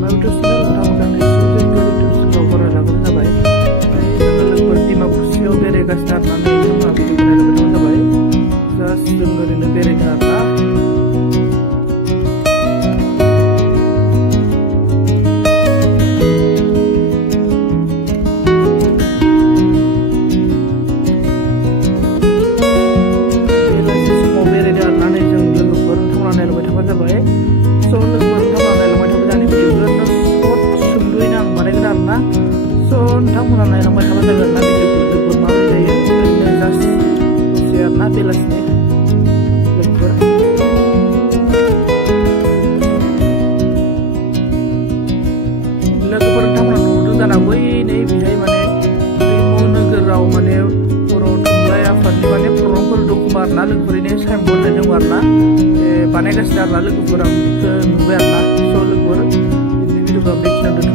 YouTube channel utama kami sudah ke YouTube channel lagu nabai. Lagu Dimapursiaw beregasnya kami cuma video lagu nabai. Just dengerin beregata. So nonton naik nama jalan nabi juga lebur malu daya jas siap nabi lasnya lebur lagu pertama nonton dan aku ini bihai mana mau negara mana puro tumlai apa nih mana puro berdokumar lalu ini saya boleh dengar warna panen kasar lalu kurang ke warna so lebur ini video publik